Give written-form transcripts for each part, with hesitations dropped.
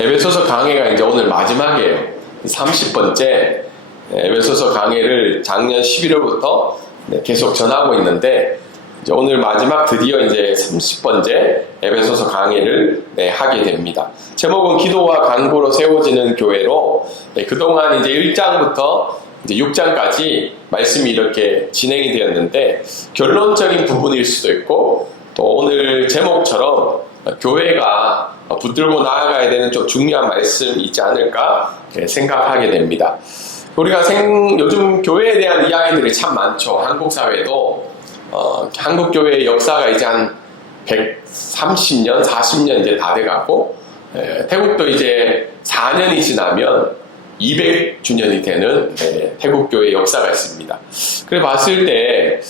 에베소서 강해가 이제 오늘 마지막이에요. 30번째 에베소서 강해를 작년 11월부터 계속 전하고 있는데, 이제 오늘 마지막 드디어 이제 30번째 에베소서 강해를 하게 됩니다. 제목은 기도와 간구로 세워지는 교회로, 그동안 이제 1장부터 이제 6장까지 말씀이 이렇게 진행이 되었는데, 결론적인 부분일 수도 있고, 또 오늘 제목처럼 교회가 붙들고 나아가야 되는 좀 중요한 말씀이 있지 않을까 생각하게 됩니다. 우리가 요즘 교회에 대한 이야기들이 참 많죠. 한국 사회도 한국 교회의 역사가 이제 한 130년, 40년 이제 다 돼가고, 태국도 이제 4년이 지나면 200주년이 되는 태국 교회의 역사가 있습니다. 그래 봤을 때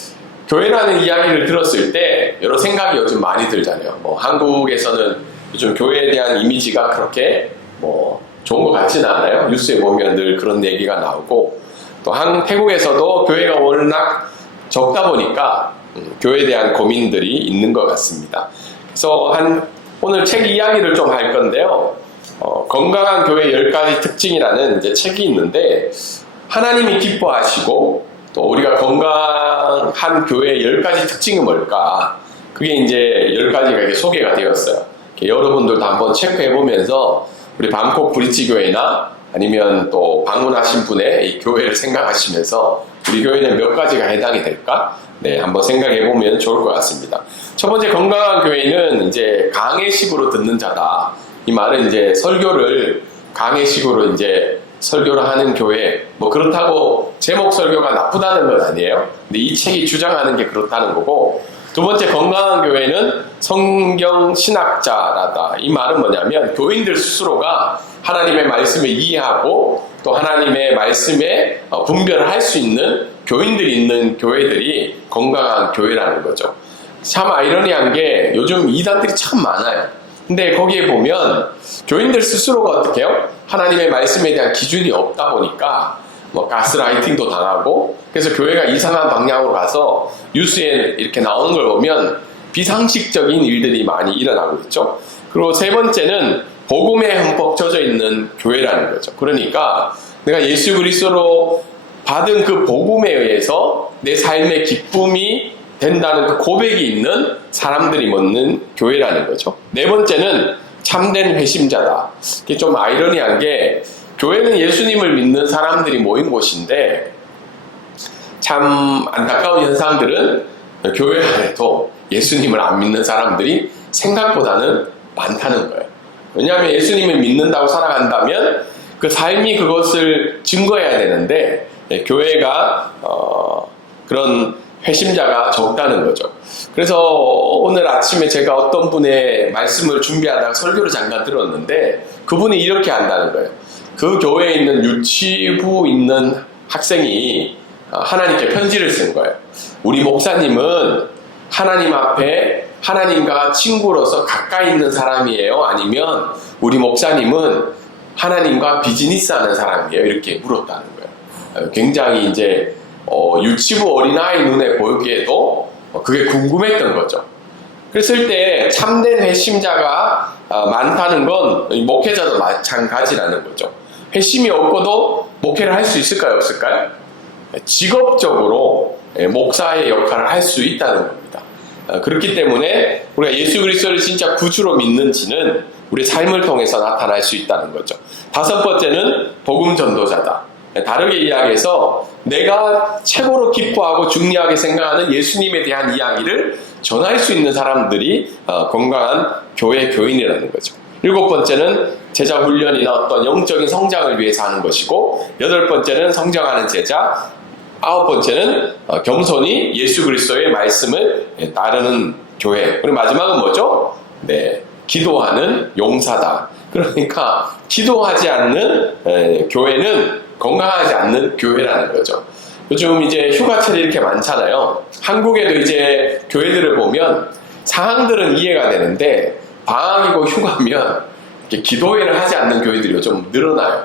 교회라는 이야기를 들었을 때 여러 생각이 요즘 많이 들잖아요. 한국에서는 요즘 교회에 대한 이미지가 그렇게 좋은 것 같지는 않아요. 뉴스에 보면 늘 그런 얘기가 나오고, 또 태국에서도 교회가 워낙 적다 보니까 교회에 대한 고민들이 있는 것 같습니다. 그래서 오늘 책 이야기를 좀 할 건데요. 건강한 교회 10가지 특징이라는 이제 책이 있는데, 하나님이 기뻐하시고 또 우리가 건강한 교회의 10가지 특징이 뭘까? 그게 이제 10가지가 소개가 되었어요. 여러분들도 한번 체크해 보면서 우리 방콕 브릿지 교회나 아니면 또 방문하신 분의 이 교회를 생각하시면서 우리 교회는 몇 가지가 해당이 될까? 한번 생각해 보면 좋을 것 같습니다. 첫 번째, 건강한 교회는 이제 강해식으로 듣는 자다. 이 말은 이제 설교를 강해식으로 이제 설교를 하는 교회, 그렇다고 제목 설교가 나쁘다는 건 아니에요. 근데 이 책이 주장하는 게 그렇다는 거고, 두 번째, 건강한 교회는 성경 신학자라다. 이 말은 뭐냐면 교인들 스스로가 하나님의 말씀을 이해하고 또 하나님의 말씀에 분별을 할 수 있는 교인들이 있는 교회들이 건강한 교회라는 거죠. 참 아이러니한 게 요즘 이단들이 참 많아요. 근데 거기에 보면 교인들 스스로가 어떻게 해요? 하나님의 말씀에 대한 기준이 없다 보니까 가스라이팅도 당하고, 그래서 교회가 이상한 방향으로 가서 뉴스에 이렇게 나오는 걸 보면 비상식적인 일들이 많이 일어나고 있죠. 그리고 세 번째는 복음에 흠뻑 젖어 있는 교회라는 거죠. 그러니까 내가 예수 그리스도로 받은 그 복음에 의해서 내 삶의 기쁨이 된다는 그 고백이 있는 사람들이 모는 교회라는 거죠. 네 번째는 참된 회심자다. 이게 좀 아이러니한 게, 교회는 예수님을 믿는 사람들이 모인 곳인데 참 안타까운 현상들은 교회 안에도 예수님을 안 믿는 사람들이 생각보다는 많다는 거예요. 왜냐하면 예수님을 믿는다고 살아간다면 그 삶이 그것을 증거해야 되는데, 교회가 그런 회심자가 적다는 거죠. 그래서 오늘 아침에 제가 어떤 분의 말씀을 준비하다가 설교를 잠깐 들었는데, 그분이 이렇게 한다는 거예요. 그 교회에 있는 유치부 있는 학생이 하나님께 편지를 쓴 거예요. 우리 목사님은 하나님 앞에 하나님과 친구로서 가까이 있는 사람이에요? 아니면 우리 목사님은 하나님과 비즈니스 하는 사람이에요? 이렇게 물었다는 거예요. 굉장히 이제 유치부 어린아이 눈에 보이기에도 그게 궁금했던 거죠. 그랬을 때 참된 회심자가 많다는 건 목회자도 마찬가지라는 거죠. 회심이 없고도 목회를 할 수 있을까요? 없을까요? 직업적으로 목사의 역할을 할 수 있다는 겁니다. 그렇기 때문에 우리가 예수 그리스도를 진짜 구주로 믿는지는 우리 삶을 통해서 나타날 수 있다는 거죠. 다섯 번째는 복음 전도자다. 다르게 이야기해서 내가 최고로 기뻐하고 중요하게 생각하는 예수님에 대한 이야기를 전할 수 있는 사람들이 건강한 교회 교인이라는 거죠. 일곱 번째는 제자 훈련이나 어떤 영적인 성장을 위해서 하는 것이고, 여덟 번째는 성장하는 제자, 아홉 번째는 겸손히 예수 그리스도의 말씀을 따르는 교회. 그리고 마지막은 뭐죠? 기도하는 용사다. 그러니까 기도하지 않는 교회는 건강하지 않는 교회라는 거죠. 요즘 이제 휴가철이 이렇게 많잖아요. 한국에도 이제 교회들을 보면 상황들은 이해가 되는데 방학이고 휴가면 이렇게 기도회를 하지 않는 교회들이 좀 늘어나요.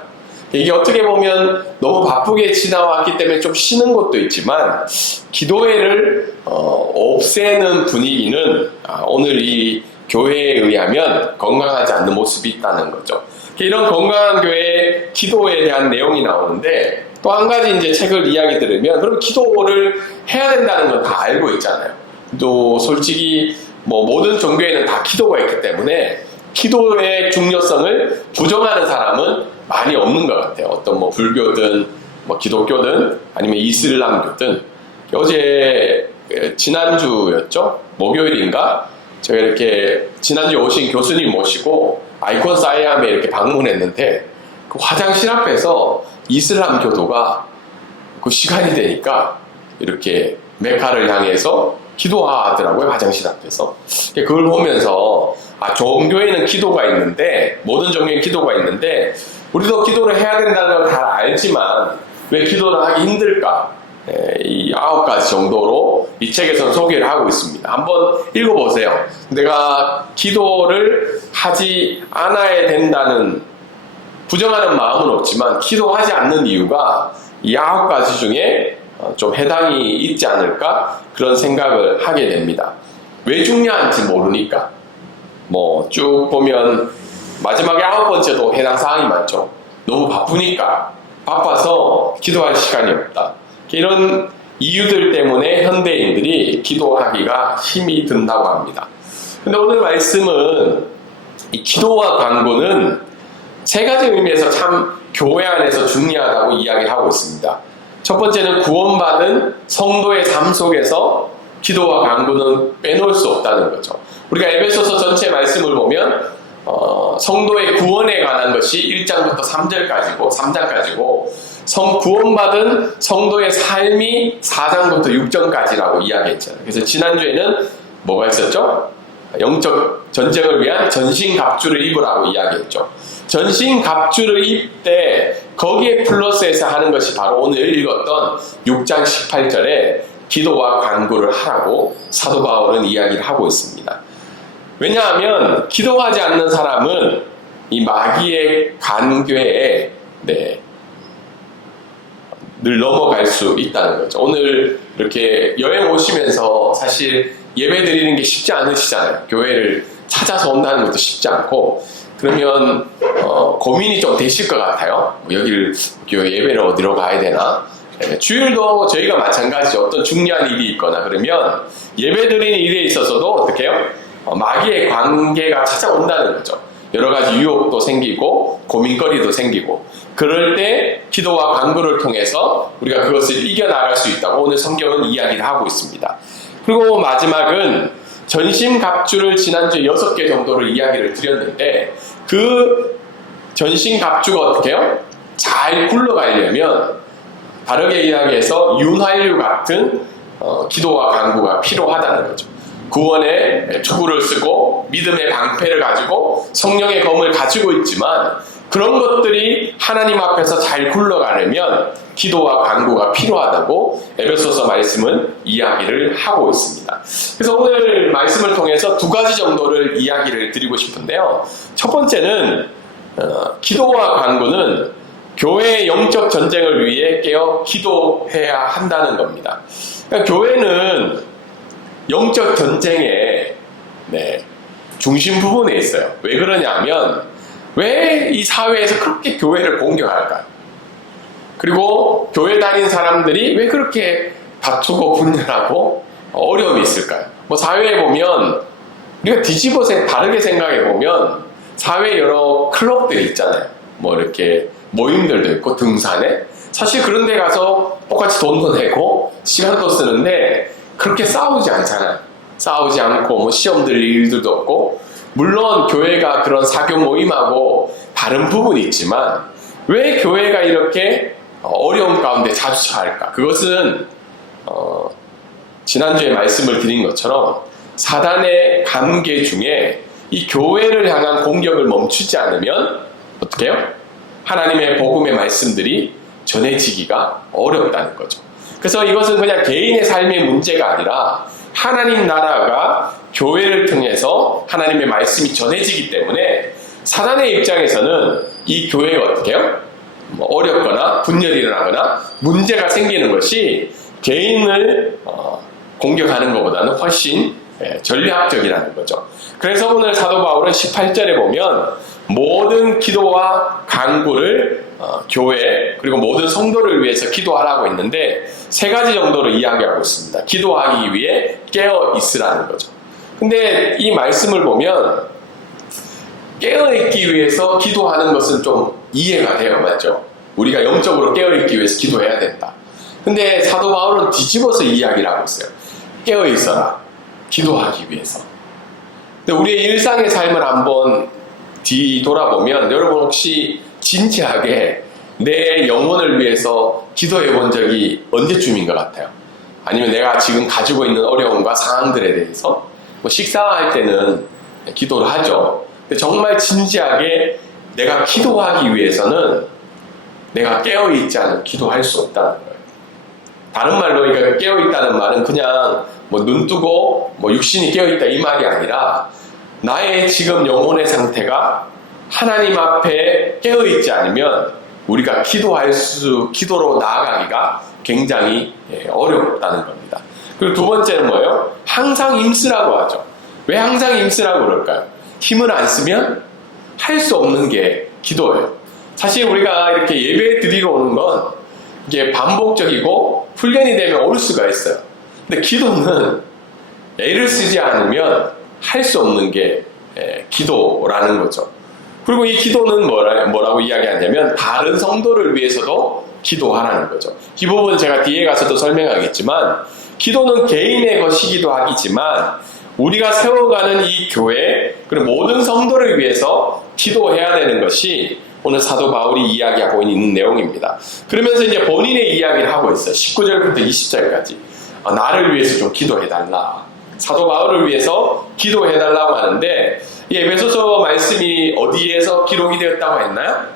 이게 어떻게 보면 너무 바쁘게 지나왔기 때문에 좀 쉬는 것도 있지만, 기도회를 없애는 분위기는 오늘 이 교회에 의하면 건강하지 않는 모습이 있다는 거죠. 이런 건강한 교회 기도에 대한 내용이 나오는데 또 한 가지 이제 책을 이야기 들으면 그럼 기도를 해야 된다는 건 다 알고 있잖아요. 또 솔직히 뭐 모든 종교에는 다 기도가 있기 때문에 기도의 중요성을 부정하는 사람은 많이 없는 것 같아요. 어떤 뭐 불교든 뭐 기독교든 아니면 이슬람교든. 어제 지난주였죠? 목요일인가? 제가 이렇게 지난주에 오신 교수님 모시고 아이콘 사이암에 이렇게 방문했는데 그 화장실 앞에서 이슬람 교도가 그 시간이 되니까 이렇게 메카를 향해서 기도하더라고요. 화장실 앞에서. 그걸 보면서 종교에는 기도가 있는데 모든 종교에는 기도가 있는데 우리도 기도를 해야 된다는 걸 다 알지만 왜 기도를 하기 힘들까? 이 9가지 정도로 이 책에서는 소개를 하고 있습니다. 한번 읽어보세요. 내가 기도를 하지 않아야 된다는 부정하는 마음은 없지만 기도하지 않는 이유가 이 9가지 중에 좀 해당이 있지 않을까 그런 생각을 하게 됩니다. 왜 중요한지 모르니까 뭐 쭉 보면 마지막에 9번째도 해당 사항이 많죠. 너무 바쁘니까 바빠서 기도할 시간이 없다. 이런 이유들 때문에 현대인들이 기도하기가 힘이 든다고 합니다. 근데 오늘 말씀은 이 기도와 간구는 세 가지 의미에서 참 교회 안에서 중요하다고 이야기하고 있습니다. 첫 번째는 구원받은 성도의 삶 속에서 기도와 간구는 빼놓을 수 없다는 거죠. 우리가 에베소서 전체 말씀을 보면 성도의 구원에 관한 것이 1장부터 3장까지고 구원받은 성도의 삶이 4장부터 6장까지라고 이야기했잖아요. 그래서 지난주에는 뭐가 있었죠? 영적 전쟁을 위한 전신갑주를 입으라고 이야기했죠. 전신갑주를 입되 거기에 플러스해서 하는 것이 바로 오늘 읽었던 6장 18절에 기도와 간구를 하라고 사도 바울은 이야기를 하고 있습니다. 왜냐하면 기도하지 않는 사람은 이 마귀의 간궤에 늘 넘어갈 수 있다는 거죠. 오늘 이렇게 여행 오시면서 사실 예배 드리는 게 쉽지 않으시잖아요. 교회를 찾아서 온다는 것도 쉽지 않고 그러면 고민이 좀 되실 것 같아요. 여기를 예배를 어디로 가야 되나? 주일도 저희가 마찬가지죠. 어떤 중요한 일이 있거나 그러면 예배 드리는 일에 있어서도 어떻게 해요? 마귀의 관계가 찾아온다는 거죠. 여러 가지 유혹도 생기고 고민거리도 생기고 그럴 때 기도와 간구를 통해서 우리가 그것을 이겨나갈 수 있다고 오늘 성경은 이야기를 하고 있습니다. 그리고 마지막은 전신갑주를 지난주에 6개 정도를 이야기를 드렸는데 그 전신갑주가 어떻게 해요? 잘 굴러가려면 다르게 이야기해서 윤활유 같은 기도와 간구가 필요하다는 거죠. 구원의 투구를 쓰고 믿음의 방패를 가지고 성령의 검을 가지고 있지만 그런 것들이 하나님 앞에서 잘 굴러가려면 기도와 간구가 필요하다고 에베소서 말씀은 이야기를 하고 있습니다. 그래서 오늘 말씀을 통해서 2가지 정도를 이야기를 드리고 싶은데요. 첫 번째는 기도와 간구는 교회의 영적 전쟁을 위해 깨어 기도해야 한다는 겁니다. 그러니까 교회는 영적 전쟁의 중심 부분에 있어요. 왜 그러냐면 왜 이 사회에서 그렇게 교회를 공격할까요? 그리고 교회 다닌 사람들이 왜 그렇게 다투고 분열하고 어려움이 있을까요? 뭐 사회에 보면 우리가 뒤집어서 다르게 생각해 보면 사회 여러 클럽들이 있잖아요. 뭐 이렇게 모임들도 있고 등산에 사실 그런 데 가서 똑같이 돈도 내고 시간도 쓰는데 그렇게 싸우지 않잖아요. 싸우지 않고 뭐 시험 들 일들도 없고 물론 교회가 그런 사교 모임하고 다른 부분이 있지만 왜 교회가 이렇게 어려움 가운데 자주 처할까? 그것은 지난주에 말씀을 드린 것처럼 사단의 관계 중에 이 교회를 향한 공격을 멈추지 않으면 어떻게 해요? 하나님의 복음의 말씀들이 전해지기가 어렵다는 거죠. 그래서 이것은 그냥 개인의 삶의 문제가 아니라 하나님 나라가 교회를 통해서 하나님의 말씀이 전해지기 때문에 사단의 입장에서는 이 교회가 어떻게 해요? 어렵거나 분열이 일어나거나 문제가 생기는 것이 개인을 공격하는 것보다는 훨씬 전략적이라는 거죠. 그래서 오늘 사도 바울은 18절에 보면 모든 기도와 간구를 교회 그리고 모든 성도를 위해서 기도하라고 했는데 세 가지 정도로 이야기하고 있습니다. 기도하기 위해 깨어 있으라는 거죠. 근데 이 말씀을 보면 깨어있기 위해서 기도하는 것은 좀 이해가 돼요. 맞죠? 우리가 영적으로 깨어있기 위해서 기도해야 된다. 근데 사도 바울은 뒤집어서 이야기를 하고 있어요. 깨어있어라. 기도하기 위해서. 근데 우리의 일상의 삶을 한번 뒤돌아보면 여러분 혹시 진지하게 내 영혼을 위해서 기도해 본 적이 언제쯤인 것 같아요? 아니면 내가 지금 가지고 있는 어려움과 상황들에 대해서 뭐 식사할 때는 기도를 하죠. 근데 정말 진지하게 내가 기도하기 위해서는 내가 깨어있지 않으면 기도할 수 없다는 거예요. 다른 말로 그러니까 깨어있다는 말은 그냥 뭐 눈 뜨고 뭐 육신이 깨어있다 이 말이 아니라 나의 지금 영혼의 상태가 하나님 앞에 깨어있지 않으면 우리가 기도로 나아가기가 굉장히 어렵다는 겁니다. 그리고 두 번째는 뭐예요? 항상 힘쓰라고 하죠. 왜 항상 힘쓰라고 그럴까요? 힘을 안 쓰면 할 수 없는 게 기도예요. 사실 우리가 이렇게 예배 드리러 오는 건 이게 반복적이고 훈련이 되면 올 수가 있어요. 근데 기도는 애를 쓰지 않으면 할 수 없는 게 기도라는 거죠. 그리고 이 기도는 뭐라고 이야기하냐면 다른 성도를 위해서도 기도하라는 거죠. 이 부분은 제가 뒤에 가서도 설명하겠지만 기도는 개인의 것이기도 하지만 우리가 세워가는 이 교회 그리고 모든 성도를 위해서 기도해야 되는 것이 오늘 사도 바울이 이야기하고 있는 내용입니다. 그러면서 이제 본인의 이야기를 하고 있어요. 19절부터 20절까지 나를 위해서 좀 기도해달라. 사도 바울을 위해서 기도해달라고 하는데 이 에베소서 말씀이 어디에서 기록이 되었다고 했나요?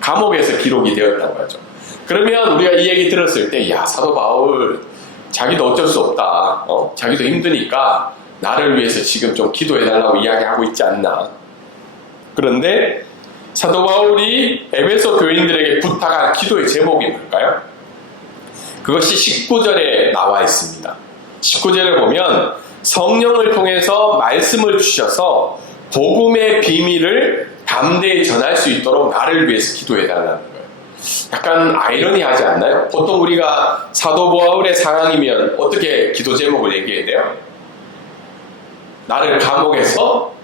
감옥에서 기록이 되었다고 하죠. 그러면 우리가 이 얘기 들었을 때 야 사도 바울 자기도 어쩔 수 없다. 자기도 힘드니까 나를 위해서 지금 좀 기도해달라고 이야기하고 있지 않나. 그런데 사도 바울이 에베소 교인들에게 부탁한 기도의 제목이 뭘까요? 그것이 19절에 나와 있습니다. 19절에 보면 성령을 통해서 말씀을 주셔서 복음의 비밀을 담대히 전할 수 있도록 나를 위해서 기도해달라는 거예요. 약간 아이러니하지 않나요? 보통 우리가 사도 바울의 상황이면 어떻게 기도 제목을 얘기해야 돼요? 나를 감옥에서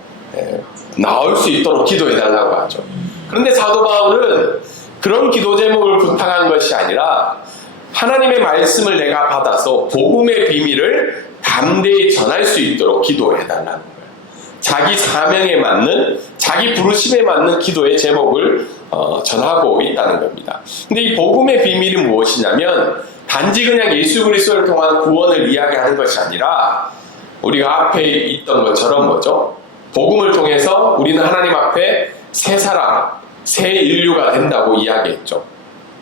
나올 수 있도록 기도해달라고 하죠. 그런데 사도 바울은 그런 기도 제목을 부탁한 것이 아니라 하나님의 말씀을 내가 받아서 복음의 비밀을 담대히 전할 수 있도록 기도해달라는 거예요. 자기 사명에 맞는 자기 부르심에 맞는 기도의 제목을 전하고 있다는 겁니다. 근데 이 복음의 비밀이 무엇이냐면 단지 그냥 예수 그리스도를 통한 구원을 이야기하는 것이 아니라 우리가 앞에 있던 것처럼 뭐죠? 복음을 통해서 우리는 하나님 앞에 새 사람, 새 인류가 된다고 이야기했죠.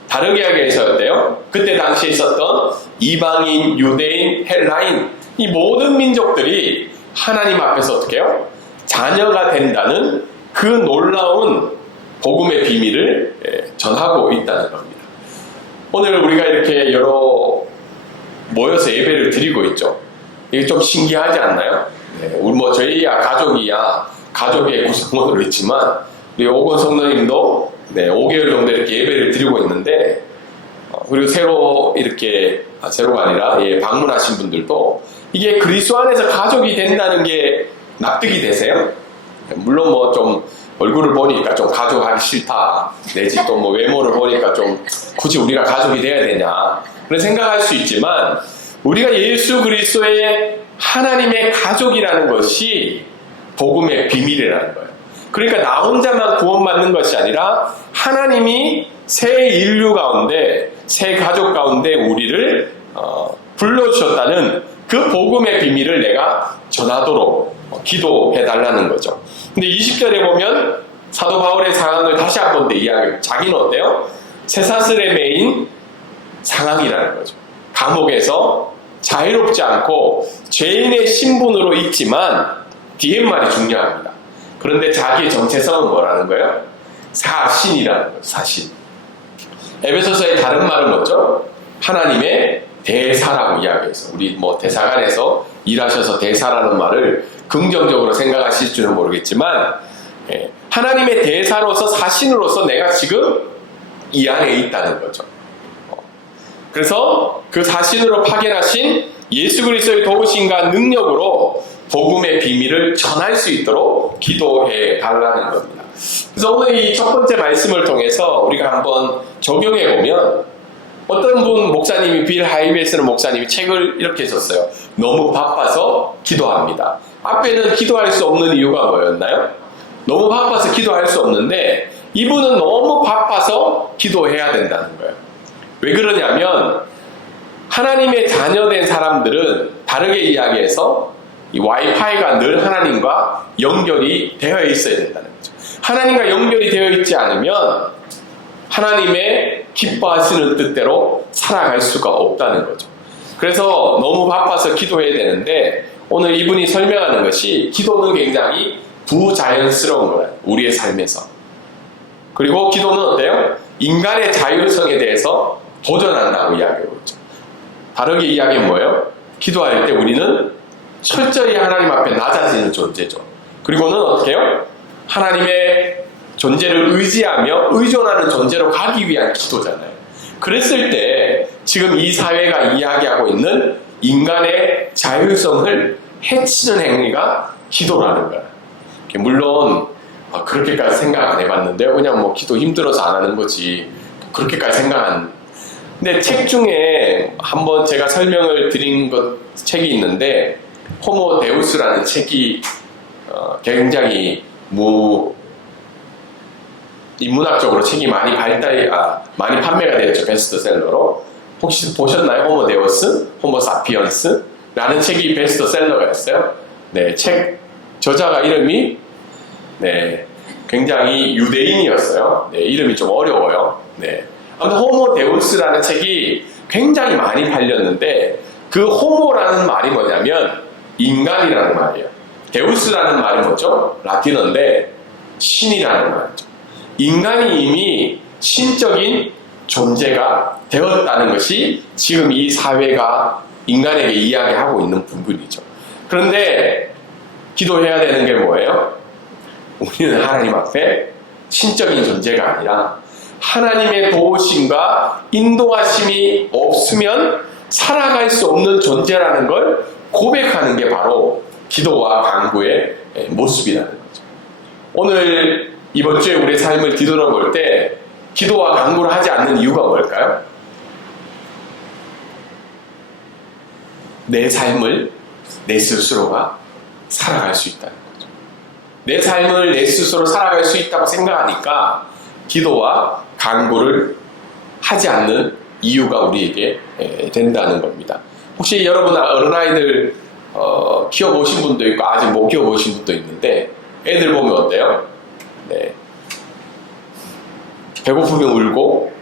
다르게 이야기했어요. 그때 당시에 있었던 이방인, 유대인, 헬라인 이 모든 민족들이 하나님 앞에서 어떻게 해요? 자녀가 된다는 그 놀라운 복음의 비밀을 전하고 있다는 겁니다. 오늘 우리가 이렇게 모여서 예배를 드리고 있죠. 이게 좀 신기하지 않나요? 우리 저희야 가족의 구성원으로 있지만 우리 오건 성도님도 5개월 정도 이렇게 예배를 드리고 있는데 그리고 새로가 아니라 방문하신 분들도 이게 그리스도 안에서 가족이 된다는 게 납득이 되세요? 물론 좀 얼굴을 보니까 좀 가족하기 싫다 내지 또 외모를 보니까 좀 굳이 우리가 가족이 돼야 되냐 그런 생각할 수 있지만 우리가 예수 그리스도의 하나님의 가족이라는 것이 복음의 비밀이라는 거예요. 그러니까 나 혼자만 구원받는 것이 아니라 하나님이 새 인류 가운데 새 가족 가운데 우리를 불러주셨다는 그 복음의 비밀을 내가 전하도록 기도해달라는 거죠. 근데 20절에 보면 사도 바울의 상황을 다시 한 번 더 이야기해요. 자기는 어때요? 쇠사슬에 매인 상황이라는 거죠. 감옥에서 자유롭지 않고 죄인의 신분으로 있지만 뒤에 말이 중요합니다. 그런데 자기의 정체성은 뭐라는 거예요? 사신이라는 거예요. 사신. 에베소서의 다른 말은 뭐죠? 하나님의 대사라고 이야기해서 우리 뭐 대사관에서 일하셔서 대사라는 말을 긍정적으로 생각하실 줄은 모르겠지만 하나님의 대사로서 사신으로서 내가 지금 이 안에 있다는 거죠. 그래서 그 사신으로 파견하신 예수 그리스도의 도우심과 능력으로 복음의 비밀을 전할 수 있도록 기도해 달라는 겁니다. 그래서 오늘 이 첫 번째 말씀을 통해서 우리가 한번 적용해 보면 어떤 분 목사님이 빌 하이베스는 목사님이 책을 이렇게 썼어요. 너무 바빠서 기도합니다. 앞에는 기도할 수 없는 이유가 뭐였나요? 너무 바빠서 기도할 수 없는데 이분은 너무 바빠서 기도해야 된다는 거예요. 왜 그러냐면 하나님의 자녀된 사람들은 다르게 이야기해서 이 와이파이가 늘 하나님과 연결이 되어 있어야 된다는 거죠. 하나님과 연결이 되어 있지 않으면 하나님의 기뻐하시는 뜻대로 살아갈 수가 없다는 거죠. 그래서 너무 바빠서 기도해야 되는데 오늘 이분이 설명하는 것이 기도는 굉장히 부자연스러운 거예요. 우리의 삶에서. 그리고 기도는 어때요? 인간의 자율성에 대해서 도전한다고 이야기하고 있죠. 다르게 이야기는 뭐예요? 기도할 때 우리는 철저히 하나님 앞에 낮아지는 존재죠. 그리고는 어떻게 해요? 하나님의 존재를 의지하며 의존하는 존재로 가기 위한 기도잖아요. 그랬을 때 지금 이 사회가 이야기하고 있는 인간의 자율성을 해치는 행위가 기도라는 거예요. 물론 그렇게까지 생각 안 해봤는데요. 그냥 뭐 기도 힘들어서 안 하는 거지. 그렇게까지 생각 안. 근데 책 중에 한번 제가 설명을 드린 책이 있는데 호모 데우스라는 책이 굉장히 인문학적으로 책이 많이 많이 판매가 되었죠. 베스트셀러로. 혹시 보셨나요? 호모 데우스, 호모 사피언스 라는 책이 베스트셀러가였어요. 네, 책 저자가 이름이 굉장히 유대인이었어요. 네, 이름이 좀 어려워요. 네. 아무튼 호모 데우스라는 책이 굉장히 많이 팔렸는데 그 호모라는 말이 뭐냐면 인간이라는 말이에요. 데우스라는 말이 뭐죠? 라틴어인데 신이라는 말이죠. 인간이 이미 신적인 존재가 되었다는 것이 지금 이 사회가 인간에게 이야기하고 있는 부분이죠. 그런데 기도해야 되는 게 뭐예요? 우리는 하나님 앞에 신적인 존재가 아니라 하나님의 도우심과 인도하심이 없으면 살아갈 수 없는 존재라는 걸 고백하는 게 바로 기도와 간구의 모습이라는 거죠. 오늘 이번 주에 우리의 삶을 뒤돌아볼 때 기도와 간구를 하지 않는 이유가 뭘까요? 내 삶을 내 스스로가 살아갈 수 있다는 거죠. 내 삶을 내 스스로 살아갈 수 있다고 생각하니까 기도와 간구를 하지 않는 이유가 우리에게 된다는 겁니다. 혹시 여러분 어린아이들 키워보신 분도 있고 아직 못 키워보신 분도 있는데 애들 보면 어때요? 네. 배고프면 울고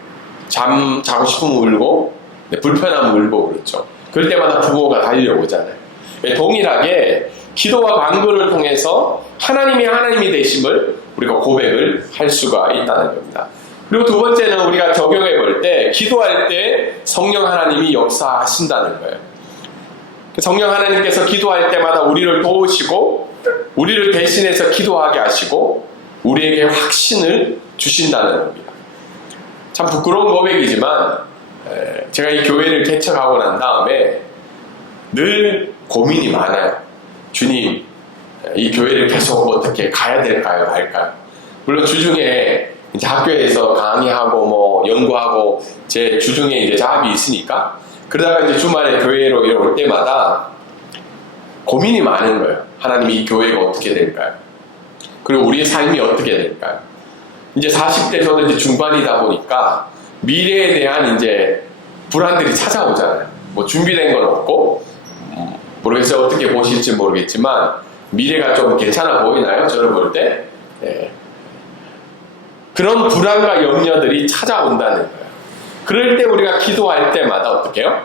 자고 싶으면 울고 불편하면 울고 그렇죠. 그럴 때마다 부모가 달려오잖아요. 동일하게 기도와 간구를 통해서 하나님이 되심을 우리가 고백을 할 수가 있다는 겁니다. 그리고 두 번째는 우리가 적용해 볼 때 기도할 때 성령 하나님이 역사하신다는 거예요. 성령 하나님께서 기도할 때마다 우리를 도우시고 우리를 대신해서 기도하게 하시고 우리에게 확신을 주신다는 겁니다. 참 부끄러운 고백이지만 제가 이 교회를 개척하고 난 다음에 늘 고민이 많아요. 주님, 이 교회를 계속 어떻게 가야 될까요? 말까요? 물론 주중에 이제 학교에서 강의하고 뭐 연구하고 제 주중에 이제 작업이 있으니까 그러다가 이제 주말에 교회로 올 때마다 고민이 많은 거예요. 하나님 이 교회가 어떻게 될까요? 그리고 우리의 삶이 어떻게 될까요? 이제 40대 저는 이제 중반이다 보니까 미래에 대한 이제 불안들이 찾아오잖아요. 뭐 준비된 건 없고 모르겠어요. 어떻게 보실지 모르겠지만 미래가 좀 괜찮아 보이나요? 저를 볼 때? 네. 그런 불안과 염려들이 찾아온다는 거예요. 그럴 때 우리가 기도할 때마다 어떻게 해요?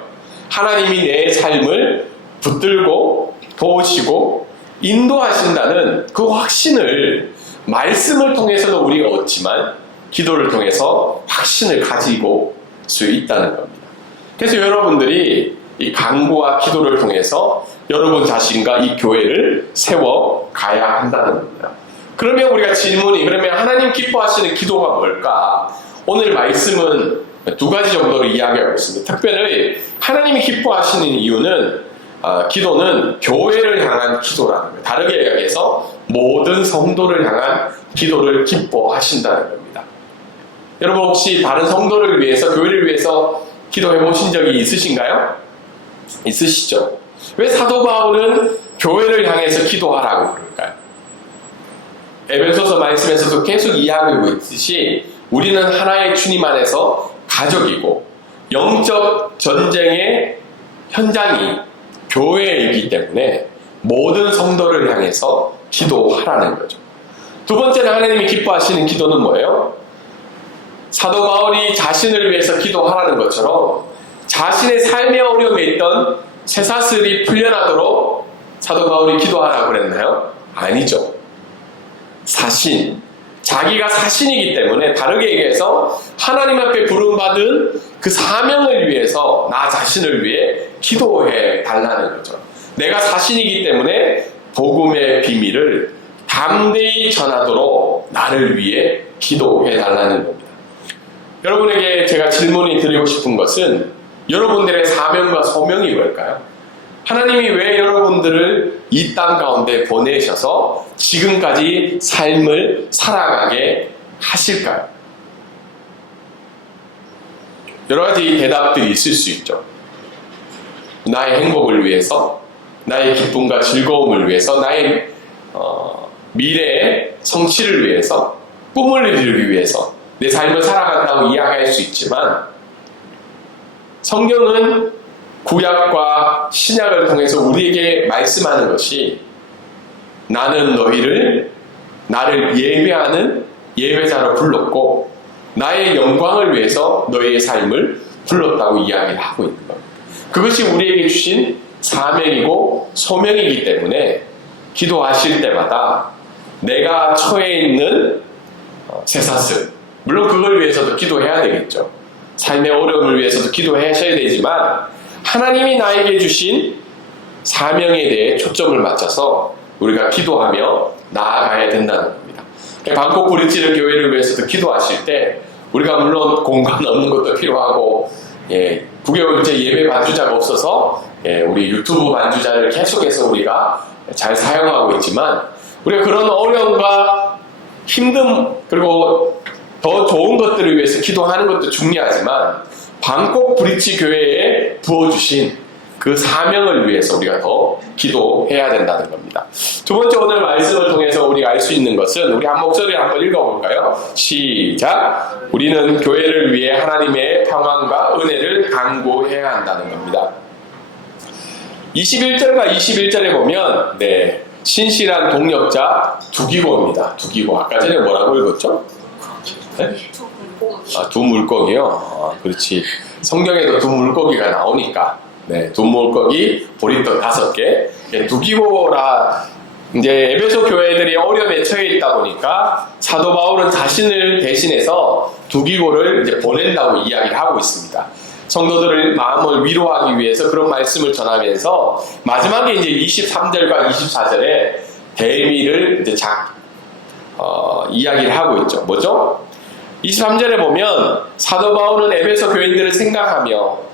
하나님이 내 삶을 붙들고 도우시고 인도하신다는 그 확신을 말씀을 통해서도 우리가 얻지만 기도를 통해서 확신을 가지고 수 있다는 겁니다. 그래서 여러분들이 이 간구와 기도를 통해서 여러분 자신과 이 교회를 세워 가야 한다는 겁니다. 그러면 우리가 질문이, 그러면 하나님 기뻐하시는 기도가 뭘까? 오늘 말씀은 두 가지 정도로 이야기하고 있습니다. 특별히 하나님이 기뻐하시는 이유는 기도는 교회를 향한 기도라는 거예요. 다르게 이야기해서 모든 성도를 향한 기도를 기뻐하신다는 겁니다. 여러분 혹시 다른 성도를 위해서, 교회를 위해서 기도해 보신 적이 있으신가요? 있으시죠? 왜 사도 바울은 교회를 향해서 기도하라고 그럴까요? 에베소서 말씀에서도 계속 이야기하고 있듯이 우리는 하나의 주님 안에서 가족이고 영적 전쟁의 현장이 교회이기 때문에 모든 성도를 향해서 기도하라는 거죠. 두 번째는 하나님이 기뻐하시는 기도는 뭐예요? 사도 바울이 자신을 위해서 기도하라는 것처럼 자신의 삶의 어려움에 있던 쇠사슬이 풀려나도록 사도 바울이 기도하라고 그랬나요? 아니죠. 자기가 사신이기 때문에, 다르게 얘기해서 하나님 앞에 부름받은 그 사명을 위해서 나 자신을 위해 기도해 달라는 거죠. 내가 사신이기 때문에 복음의 비밀을 담대히 전하도록 나를 위해 기도해 달라는 겁니다. 여러분에게 제가 질문이 드리고 싶은 것은 여러분들의 사명과 소명이 뭘까요? 하나님이 왜 여러분들을 이 땅 가운데 보내셔서 지금까지 삶을 살아가게 하실까요? 여러 가지 대답들이 있을 수 있죠. 나의 행복을 위해서, 나의 기쁨과 즐거움을 위해서, 나의 미래의 성취를 위해서, 꿈을 이루기 위해서 내 삶을 살아간다고 이야기할 수 있지만, 성경은 구약과 신약을 통해서 우리에게 말씀하는 것이 나는 나를 예배하는 예배자로 불렀고 나의 영광을 위해서 너희의 삶을 불렀다고 이야기를 하고 있는 겁니다. 그것이 우리에게 주신 사명이고 소명이기 때문에 기도하실 때마다 내가 처해 있는 쇠사슬, 물론 그걸 위해서도 기도해야 되겠죠. 삶의 어려움을 위해서도 기도하셔야 되지만 하나님이 나에게 주신 사명에 대해 초점을 맞춰서 우리가 기도하며 나아가야 된다는 겁니다. 방콕 브릿지를 교회를 위해서도 기도하실 때 우리가 물론 공간 없는 것도 필요하고 9개월째 예배 반주자가 없어서 우리 유튜브 반주자를 계속해서 우리가 잘 사용하고 있지만 우리가 그런 어려움과 힘듦 그리고 더 좋은 것들을 위해서 기도하는 것도 중요하지만 방콕 브릿지 교회에 부어주신 그 사명을 위해서 우리가 더 기도해야 된다는 겁니다. 두 번째, 오늘 말씀을 통해서 우리가 알 수 있는 것은 우리 한 목소리를 한번 읽어볼까요? 시작! 우리는 교회를 위해 하나님의 평안과 은혜를 간구해야 한다는 겁니다. 21절과 21절에 보면 신실한 동역자 두기고입니다. 두기고. 아까 전에 뭐라고 읽었죠? 네? 두 물고기요? 그렇지. 성경에도 두 물고기가 나오니까. 두 물고기, 보리떡 5개. 두기고라, 이제 에베소 교회들이 어려움에 처해 있다 보니까 사도 바울은 자신을 대신해서 두기고를 이제 보낸다고 이야기를 하고 있습니다. 성도들의 마음을 위로하기 위해서 그런 말씀을 전하면서 마지막에 이제 23절과 24절에 대미를 이제 이야기를 하고 있죠. 뭐죠? 23절에 보면 사도 바울은 에베소 교인들을 생각하며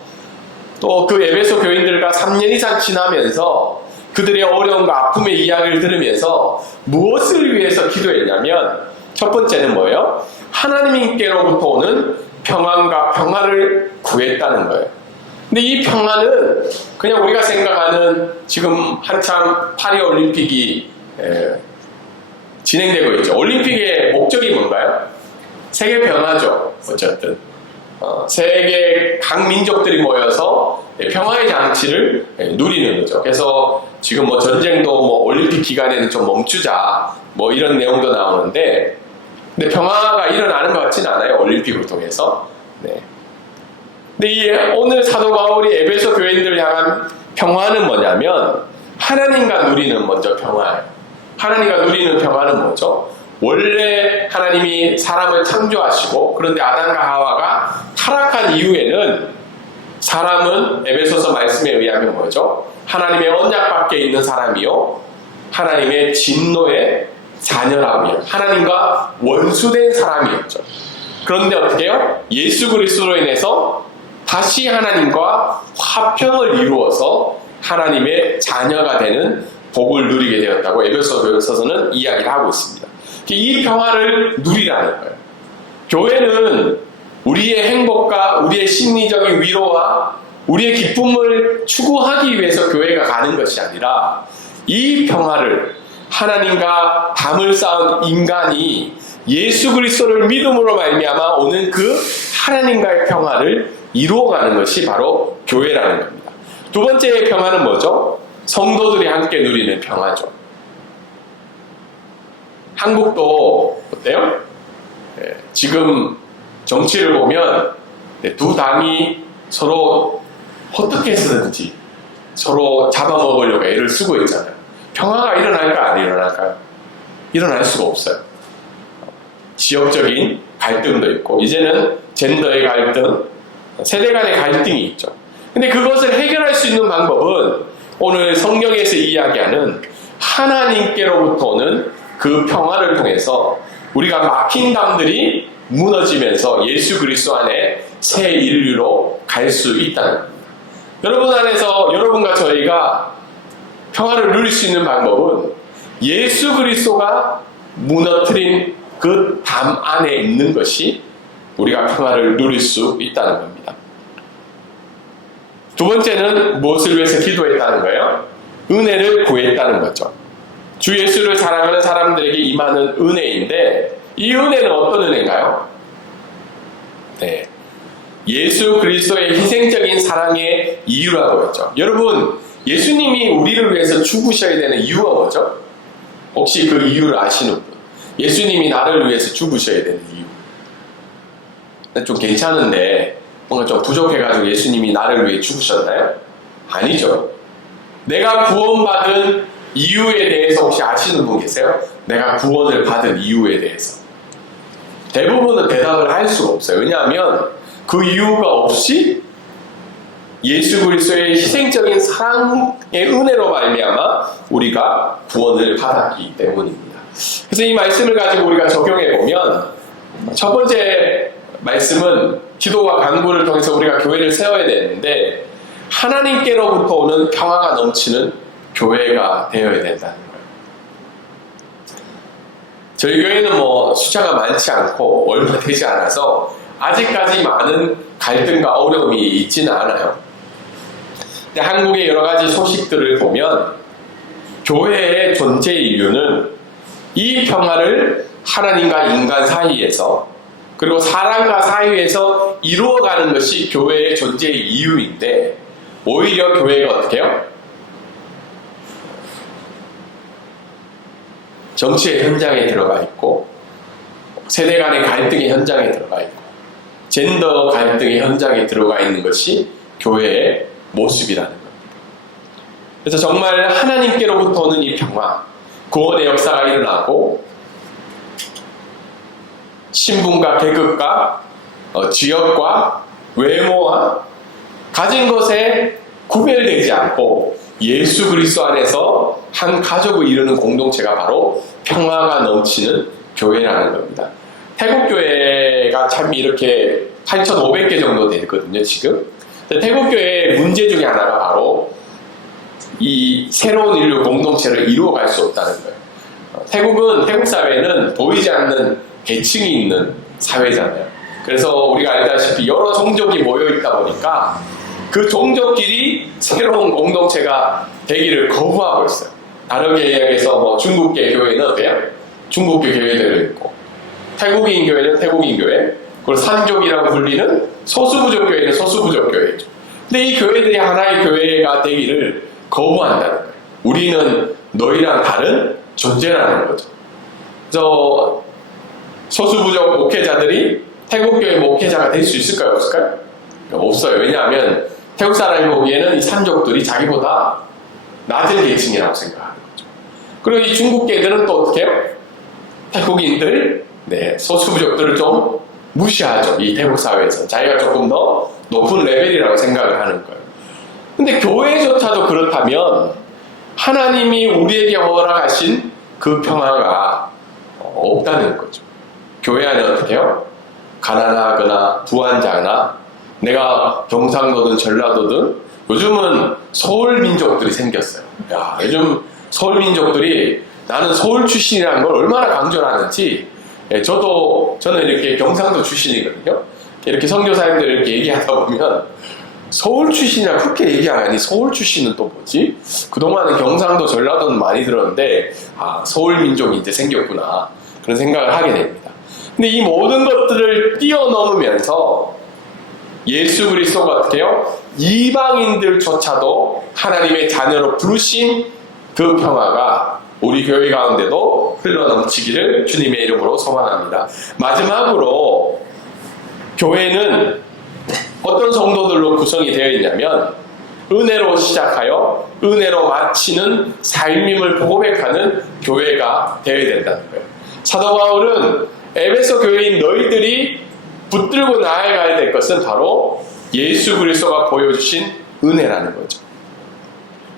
또 그 에베소 교인들과 3년 이상 지나면서 그들의 어려움과 아픔의 이야기를 들으면서 무엇을 위해서 기도했냐면 첫 번째는 뭐예요? 하나님께로부터 오는 평안과 평화를 구했다는 거예요. 근데 이 평화는 그냥 우리가 생각하는 지금 한참 파리 올림픽이 진행되고 있죠. 올림픽의 목적이 뭔가요? 세계 평화죠. 어쨌든 세계 각 민족들이 모여서 평화의 장치를 누리는 거죠. 그래서 지금 전쟁도 올림픽 기간에는 좀 멈추자 이런 내용도 나오는데, 근데 평화가 일어나는 것 같지는 않아요. 올림픽을 통해서. 근데 오늘 사도 바울이 에베소 교인들을 향한 평화는 뭐냐면 하나님과 누리는 먼저 평화예요. 하나님과 누리는 평화는 뭐죠? 원래 하나님이 사람을 창조하시고 그런데 아담과 하와가 타락한 이후에는 사람은 에베소서 말씀에 의하면 뭐죠? 하나님의 언약 밖에 있는 사람이요, 하나님의 진노의 자녀라고요. 하나님과 원수된 사람이었죠. 그런데 어떻게 해요? 예수 그리스도로 인해서 다시 하나님과 화평을 이루어서 하나님의 자녀가 되는 복을 누리게 되었다고 에베소서는 이야기를 하고 있습니다. 이 평화를 누리라는 거예요. 교회는 우리의 행복과 우리의 심리적인 위로와 우리의 기쁨을 추구하기 위해서 교회가 가는 것이 아니라 이 평화를 하나님과 담을 쌓은 인간이 예수 그리스도를 믿음으로 말미암아 오는 그 하나님과의 평화를 이루어가는 것이 바로 교회라는 겁니다. 두 번째의 평화는 뭐죠? 성도들이 함께 누리는 평화죠. 한국도 어때요? 지금 정치를 보면 두 당이 서로 어떻게 해서든지 서로 잡아먹으려고 애를 쓰고 있잖아요. 평화가 일어날까 안 일어날까요? 일어날 수가 없어요. 지역적인 갈등도 있고 이제는 젠더의 갈등, 세대 간의 갈등이 있죠. 근데 그것을 해결할 수 있는 방법은 오늘 성경에서 이야기하는 하나님께로부터 오는 그 평화를 통해서 우리가 막힌 담들이 무너지면서 예수 그리스도 안에 새 인류로 갈 수 있다는 겁니다. 여러분 안에서 여러분과 저희가 평화를 누릴 수 있는 방법은 예수 그리스도가 무너뜨린 그 담 안에 있는 것이 우리가 평화를 누릴 수 있다는 겁니다. 두 번째는 무엇을 위해서 기도했다는 거예요? 은혜를 구했다는 거죠. 주 예수를 사랑하는 사람들에게 임하는 은혜인데 이 은혜는 어떤 은혜인가요? 네, 예수 그리스도의 희생적인 사랑의 이유라고 했죠. 여러분, 예수님이 우리를 위해서 죽으셔야 되는 이유가 뭐죠? 혹시 그 이유를 아시는 분? 예수님이 나를 위해서 죽으셔야 되는 이유. 좀 괜찮은데 뭔가 좀 부족해가지고 예수님이 나를 위해 죽으셨나요? 아니죠. 내가 구원받은 이유에 대해서 혹시 아시는 분 계세요? 내가 구원을 받은 이유에 대해서. 대부분은 대답을 할 수가 없어요. 왜냐하면 그 이유가 없이 예수 그리스도의 희생적인 사랑의 은혜로 말미암아 우리가 구원을 받았기 때문입니다. 그래서 이 말씀을 가지고 우리가 적용해 보면 첫 번째 말씀은 기도와 간구를 통해서 우리가 교회를 세워야 되는데 하나님께로부터 오는 평화가 넘치는 교회가 되어야 된다는 거예요. 저희 교회는 뭐 숫자가 많지 않고 얼마 되지 않아서 아직까지 많은 갈등과 어려움이 있지는 않아요. 근데 한국의 여러 가지 소식들을 보면 교회의 존재 이유는 이 평화를 하나님과 인간 사이에서 그리고 사람과 사이에서 이루어가는 것이 교회의 존재의 이유인데 오히려 교회가 어떻게 해요? 정치의 현장에 들어가 있고 세대 간의 갈등의 현장에 들어가 있고 젠더 갈등의 현장에 들어가 있는 것이 교회의 모습이라는 겁니다. 그래서 정말 하나님께로부터 오는 이 평화, 구원의 역사가 일어나고 신분과 계급과 지역과 외모와 가진 것에 구별되지 않고 예수 그리스도 안에서 한 가족을 이루는 공동체가 바로 평화가 넘치는 교회라는 겁니다. 태국 교회가 참 이렇게 8,500개 정도 되거든요, 지금. 태국 교회의 문제 중에 하나가 바로 이 새로운 인류 공동체를 이루어갈 수 없다는 거예요. 태국 사회는 보이지 않는 계층이 있는 사회잖아요. 그래서 우리가 알다시피 여러 종족이 모여 있다 보니까 그 종족끼리 새로운 공동체가 되기를 거부하고 있어요. 다르게 이야기해서 뭐 중국계 교회는 어때요? 중국계 교회들도 있고 태국인 교회는 태국인 교회, 그리고 산족이라고 불리는 소수부족 교회는 소수부족 교회죠. 근데 이 교회들이 하나의 교회가 되기를 거부한다는 거예요. 우리는 너희랑 다른 존재라는 거죠. 그래서 소수부족 목회자들이 태국교회 목회자가 될 수 있을까요? 없을까요? 없어요. 왜냐하면 태국 사람이 보기에는 이 산족들이 자기보다 낮은 계층이라고 생각하는 거죠. 그리고 이 중국계들은 또 어떻게 해요? 태국인들, 소수부족들을 좀 무시하죠. 이 태국 사회에서. 자기가 조금 더 높은 레벨이라고 생각을 하는 거예요. 근데 교회조차도 그렇다면 하나님이 우리에게 허락하신 그 평화가 없다는 거죠. 교회 안에 어떻게 해요? 가난하거나 부한자나 내가 경상도든 전라도든 요즘은 서울 민족들이 생겼어요. 야, 요즘 서울 민족들이 나는 서울 출신이라는 걸 얼마나 강조를 하는지. 저는 이렇게 경상도 출신이거든요. 이렇게 선교사님들 이렇게 얘기하다 보면 서울 출신이라 그렇게 얘기하니 서울 출신은 또 뭐지? 그동안은 경상도 전라도는 많이 들었는데 서울 민족이 이제 생겼구나 그런 생각을 하게 됩니다. 근데 이 모든 것들을 뛰어넘으면서 예수 그리스도가 어떻게 해요? 이방인들조차도 하나님의 자녀로 부르신 그 평화가 우리 교회 가운데도 흘러넘치기를 주님의 이름으로 소망합니다. 마지막으로 교회는 어떤 성도들로 구성이 되어 있냐면 은혜로 시작하여 은혜로 마치는 삶임을 고백하는 교회가 되어야 된다는 거예요. 사도 바울은 에베소 교회인 너희들이 붙들고 나아가야 될 것은 바로 예수 그리스도가 보여주신 은혜라는 거죠.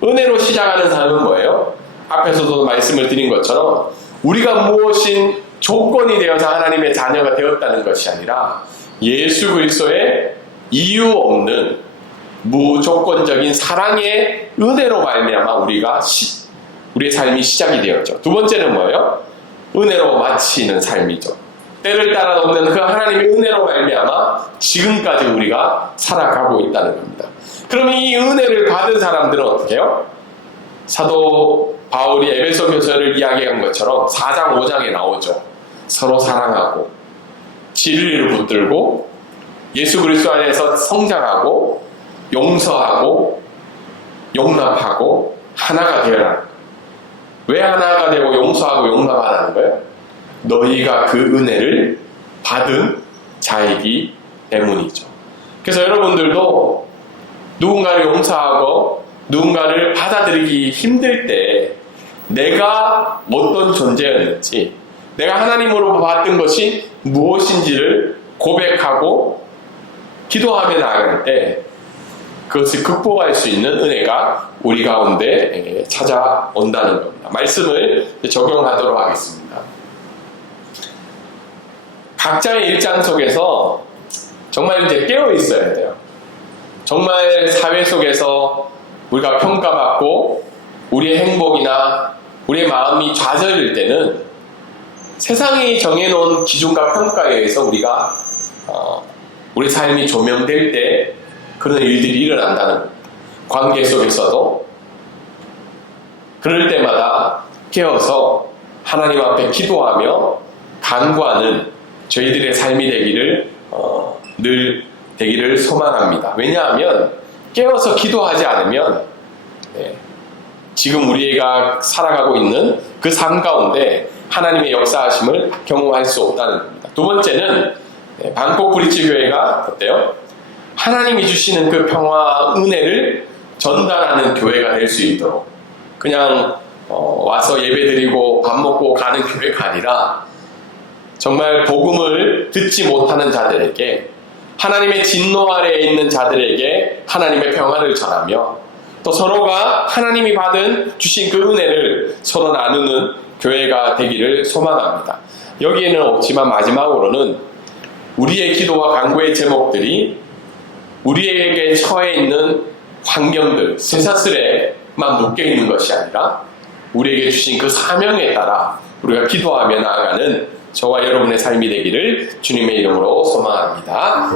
은혜로 시작하는 삶은 뭐예요? 앞에서도 말씀을 드린 것처럼 우리가 무엇인 조건이 되어서 하나님의 자녀가 되었다는 것이 아니라 예수 그리스도의 이유 없는 무조건적인 사랑의 은혜로 말미암아 우리의 삶이 시작이 되었죠. 두 번째는 뭐예요? 은혜로 마치는 삶이죠. 때를 따라 넘는 그 하나님의 은혜로 말미암아 지금까지 우리가 살아가고 있다는 겁니다. 그럼 이 은혜를 받은 사람들은 어떻게 해요? 사도 바울이 에베소 교서를 이야기한 것처럼 4장 5장에 나오죠. 서로 사랑하고 진리를 붙들고 예수 그리스도 안에서 성장하고 용서하고 용납하고 하나가 되어라. 왜 하나가 되고 용서하고 용납하라는 거예요? 너희가 그 은혜를 받은 자이기 때문이죠. 그래서 여러분들도 누군가를 용서하고 누군가를 받아들이기 힘들 때 내가 어떤 존재였는지 내가 하나님으로 받은 것이 무엇인지를 고백하고 기도하며 나아갈 때 그것을 극복할 수 있는 은혜가 우리 가운데 찾아온다는 겁니다. 말씀을 적용하도록 하겠습니다. 각자의 일장 속에서 정말 이제 깨어 있어야 돼요. 정말 사회 속에서 우리가 평가받고 우리의 행복이나 우리의 마음이 좌절일 때는 세상이 정해놓은 기준과 평가에 의해서 우리가 우리 삶이 조명될 때 그런 일들이 일어난다는 겁니다. 관계 속에서도 그럴 때마다 깨어서 하나님 앞에 기도하며 간구하는 저희들의 삶이 되기를 늘 되기를 소망합니다. 왜냐하면 깨어서 기도하지 않으면 지금 우리가 살아가고 있는 그 삶 가운데 하나님의 역사하심을 경험할 수 없다는 겁니다. 두 번째는 방콕 브릿지 교회가 어때요? 하나님이 주시는 그 평화 은혜를 전달하는 교회가 될 수 있도록 그냥 와서 예배드리고 밥 먹고 가는 교회가 아니라 정말 복음을 듣지 못하는 자들에게 하나님의 진노 아래에 있는 자들에게 하나님의 평화를 전하며 또 서로가 하나님이 주신 그 은혜를 서로 나누는 교회가 되기를 소망합니다. 여기에는 없지만 마지막으로는 우리의 기도와 간구의 제목들이 우리에게 처해 있는 환경들, 쇠사슬에만 묶여 있는 것이 아니라 우리에게 주신 그 사명에 따라 우리가 기도하며 나아가는 저와 여러분의 삶이 되기를 주님의 이름으로 소망합니다.